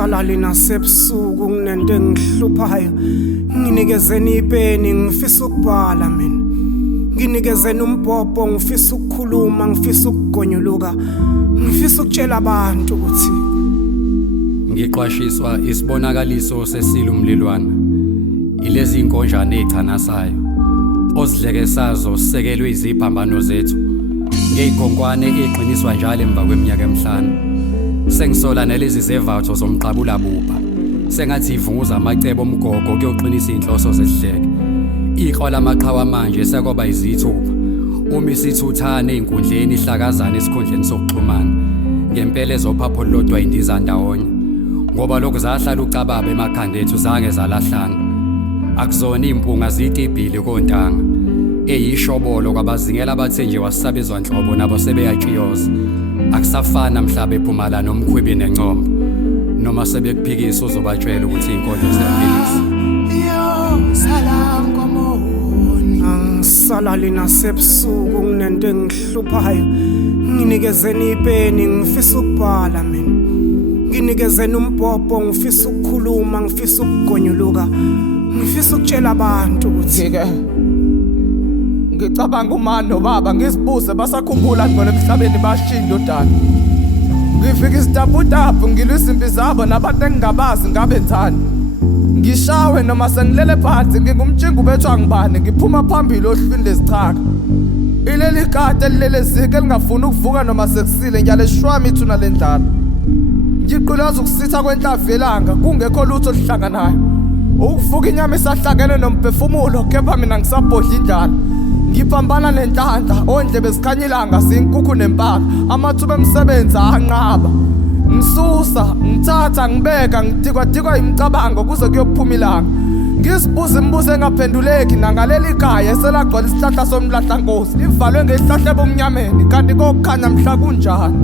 Salali nasebusuku kunento engihluphayo nginikezeni ipeni ngifisa ukubhala mina nginikezeni umbhobho ngifisa ukukhuluma ngifisa ukugonyuluka ngifisa ukutshela abantu ukuthi ngiqwashiswa isibonakaliso sesilo umlilwana ilezi inkonjane ezicanasayo ozidlekesazo sisekelwe iziphambano zethu ngeyigongwane eqiniswa njalo emva kweminyaka emihlanu sengisola nalezi zevatho zomqabula bupha sengathi ivunguza amacebo omgogo kuyoqinisa inhloso zesidleke iqhwa lamaqhawa manje sekoba izithuba uma isithuthane einkundleni ihlakazana esikhundleni sokuxhumana ngempela ezophapho lodwa indiza ndawonye ngoba lokho zahlala ucababa emakhanda ethu zange zalahlana akuzona impunga zitibhili kontanga eyishobolo kwabazingela abathenje wasabezwa nhlobo nabo sebeyatshiyoza akusafana mhlaba ephumala nomkhwibi nencombo noma sebekuphikisa uzobatshela ukuthi inkolo ziyaphelisa yo salam komoni angisalali nasebusuku kunento engihluphayo nginikezeni ipeni ngifisa ukubhala mina nginikezeni umbhobho ngifisa ukukhuluma ngifisa ukugonyuluka ngifisa ukutshela abantu ukuthi ke ngicabanga uma nobaba ngisibuze basakhumbula ngone emhlabeni bashinda udana ngifika isitaputapu ngilwisa impi zabo nabantu engingabazi ngabenzani ngishawe noma sengilele phansi ngingumtshingo bethwa ngibane ngiphuma phambili ohlwini lezichaka ileli kade lilelezike elingafuni ukuvuka noma sekusile njalo eshwami ithuna lendlala ngiqulaza ukusitha kwenhlavu yelanga kungekho lutho lihlanganayo ukuvuka inyama isahlangene nomphefumulo kepha mina ngisabhodla indlala ngipambana nenhlanhla ondlebe zikhanyilanga sinkukhu nempaka amathuba emsebenzi anqaba ngisusa ngithatha ngibeka ngidikwa imicabango kuze kuyophuma ilanga ngisibuza imibuzo engaphenduleki nangaleli khaya eselagcwala isihlahla somlahla nkosi livalwe ngesihlahla bomnyameni kanti kokukhanya mhla kunjani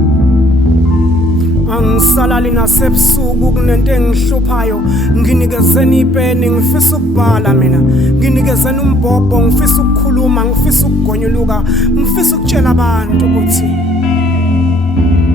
angisalali nasebusuku kunento engihluphayo nginikezeni ipeni ngifisa ukubhala mina nginikezeni umbhobho ngifisa ukukhuluma ngifisa ukugonyuluka ngifisa ukutshela abantu ukuthi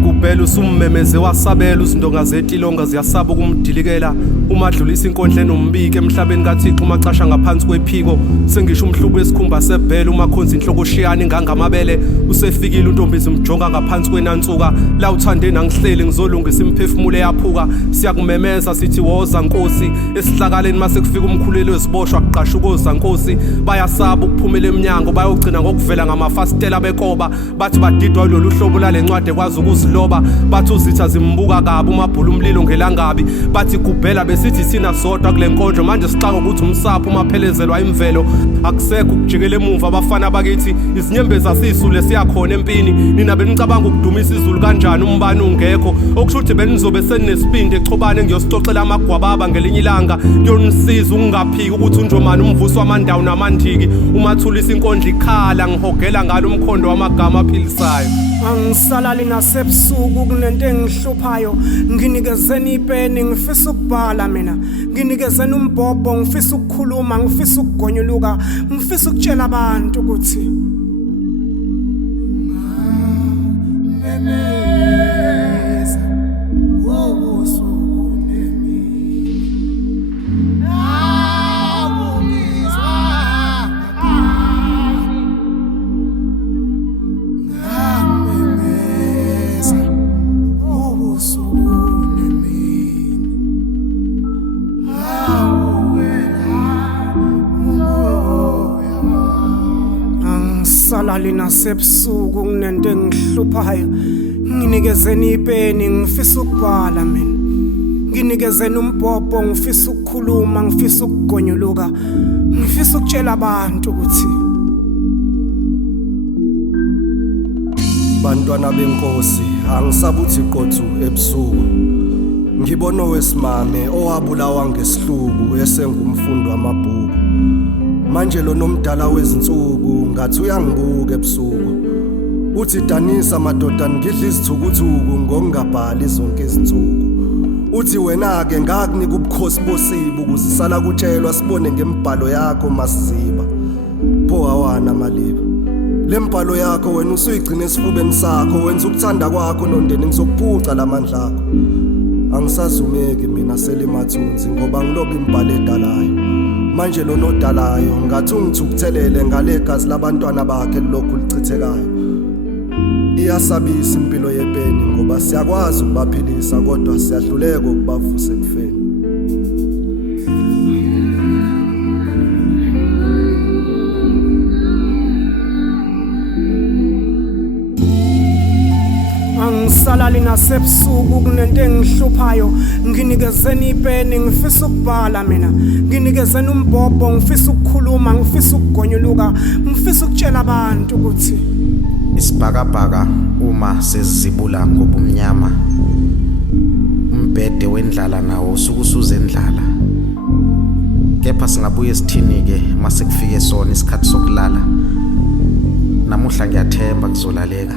kuphela usummemeze wasabela usindonga zetilonga ziyasaba ukumdilikela umadlulisa inkondle nombike emhlabeni kaThixo umacasha ngaphansi kwephiko sengisho umhlubu wesikhumba sebhele umakhonzi inhloko shiyana ingangamabele usefikile untombizi mjonga ngaphansi kwenansuka la uthande nangihleli ngizolungisa imphefumulo eyaphuka siyakumemeza sithi woza Nkosi esihlakaleni mase kufika umkhuleli weziboshwa kuqasha ukoza Nkosi bayasaba ukuphumela eminyango bayogcina ngokuvela ngamafastela bekoba bathi badidwa lolu hlobo lalencwadi ekwazi ukuziloba bathi uzitha zimbuka kabi umabhulu umlilo ngelangabi bathi kubhela besithi sina zodwa kule nkonjo manje sixaka ukuthi umsapho umaphelezelwa imvelo akusekho ukujikela emuva abafana bakithi izinyembezi asisule siyakhona empini nina benicabanga ukudumisa izulu kanjani umbani ungekho okusho ukuthi benizobe seninesibindi echobane ngiyosixoxela amagwababa ngelinye ilanga kuyonisiza ukungaphiki ukuthi unjomani umvuso wamandawo namandiki umathulisa inkondla ikhala ngihogela ngalo umkhondo wamagama aphilisayo angisalali nasebusuku kunento engihluphayo nginikezeni ipeni ngifisa ukubhala mina nginikezeni umbhobho ngifisa ukukhuluma ngifisa ukugonyuluka ngifisa ukutshela abantu ukuthi salali nasebusuku kunento engihluphayo nginikezeni ipeni ngifisa ukubhala mina nginikezeni umbhobho ngifisa ukukhuluma ngifisa ukugonyuluka ngifisa ukutshela abantu ukuthi bantwana benkosi angisabuthi qothu ebusuku ngibona owesimame owabulawa ngesihluku esengumfundi wamabhuku. Manje lo nomdala wezinsuku ngathi uyangibuka ebusuku. Uthi danisa madoda ngidla izithukuthuku ngokungabhali zonke izinsuku. Uthi wena ke ngakunika ubukhosi bosibo ukuzisala kutshelwa sibone ngembhalo yakho masiziba. Pho awana maliba. Lembhalo yakho wena usuyigcina esifubeni sakho wenza ukuthanda kwakho nondeni ngizokuphuca lamandla akho. Angisazumeki mina selimathunzi ngoba ngiloba imbhalo edalayo. Manje lo nodalayo ngathi ungithukuthelele ngalegazi labantwana bakhe lokhu lichithekayo. Iyasabisa impilo yepeni ngoba siyakwazi ukubaphilisa kodwa siyahluleka ukubavusa ekufeni. Angisalali nasebusuku kunento engihluphayo nginikezeni ipeni ngifisa ukubhala mina nginikezeni umbhobho ngifisa ukukhuluma ngifisa ukugonyuluka ngifisa ukutshela abantu ukuthi isibhakabhaka uma sezibula ngobumnyama umbhede wendlala nawo usukusuze endlala kepha singabuye sithini ke mase kufike sona isikhathi sokulala namuhla ngiyathemba kuzolaleka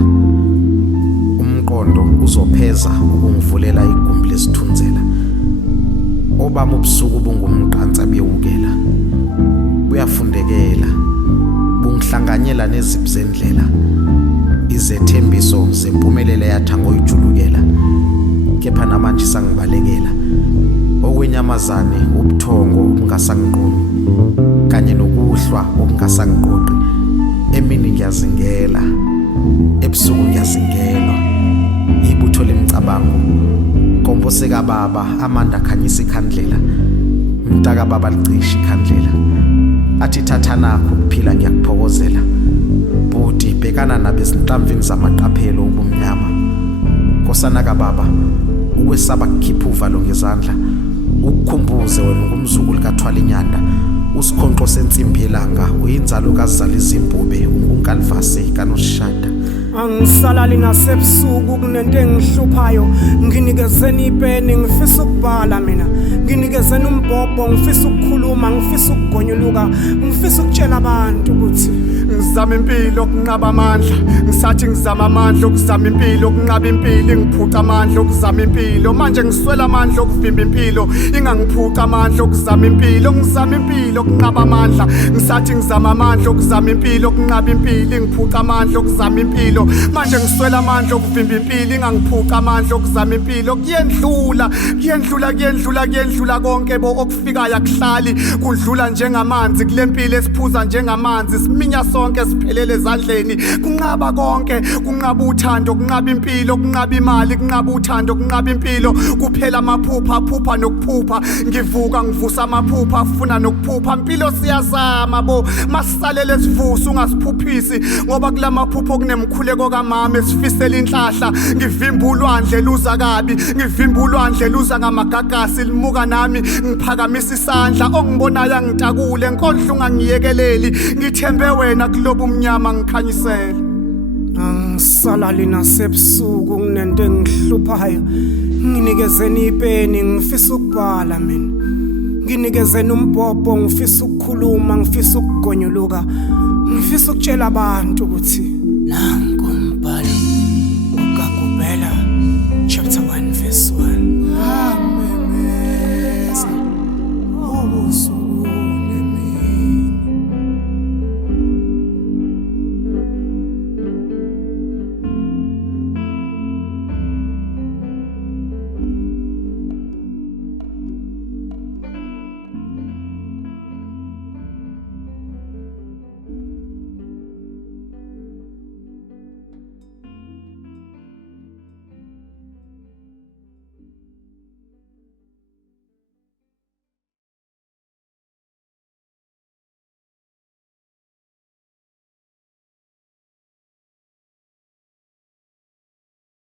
umqondo uzopheza ukungivulela igumbi lesithunzela obama ubusuku bungumqansa biyewukela buyafundekela bungihlanganyela neziphi zendlela izethembiso zempumelelo yathango ijulukela kepha namanje sangibalekela okwenyamazane ubuthongo obungasangiqomi kanye nokuhlwa obungasangiqoqi emini ngiyazingela ebusuku ngiyazingelwa ibutho lemcabango komposeka baba amanda khanyisa ikhandlela mntaka baba licisha ikhandlela athi thatha nakho kuphila ngiyakuphokozela budi bhekana nabezinhlamvini zamaqaphelo obumnyama nkosana kababa ukwesaba kukhipha uvalo ngezandla ukukhumbuze wena ngumzukulu kaThwala inyanda usikhonqo sensimbi yelanga uyinzalo kazizala izimbube ungunkalvasi kaNoshada. Angisalali nasebusuku kunento engihluphayo nginikezeni ipeni ngifisa ukubhala mina nginikezeni umbhobho ngifisa ukukhuluma ngifisa ukugonyuluka ngifisa ukutshela abantu ukuthi ngizama impilo okunqaba amandla ngisathi ngizama amandla okuzama impilo okunqaba impilo ngiphuca amandla okuzama impilo manje ngiswela amandla okuvimba impilo ingangiphuca amandla okuzama impilo ngizama impilo okunqaba amandla ngisathi ngizama amandla okuzama impilo okunqaba impilo ngiphuca amandla okuzama impilo manje ngiswela amandla okuvimba impilo ingangiphuca amandla okuzama impilo kuyendlula konke bo okufikayo akuhlali kudlula njengamanzi kulempilo esiphuza njengamanzi siminya sonke siphelele ezandleni kunqaba konke kunqaba uthando kunqaba impilo kunqaba imali kunqaba uthando kunqaba impilo kuphela amaphupha nokuphupha ngivuka ngivusa amaphupha afuna nokuphupha impilo siyazama bo masisalele sivusa ungasiphuphisi ngoba kulamaphupho okunemkhuleko kamama esifisela inhlahla ngivimba ulwandle luza kabi ngivimba ulwandle luza ngamagagasi limuka nami ngiphakamisa isandla ongibonayo ngitakule nkonhlunga ngiyekeleli ngithembe wena kulobu umnyama ngikhanyisela. Angisalali nasebusuku kunento engihluphayo nginikezeni ipeni ngifisa ukubhala mina nginikezeni umbhobho ngifisa ukukhuluma ngifisa ukugonyuluka ngifisa ukutshela abantu ukuthi nami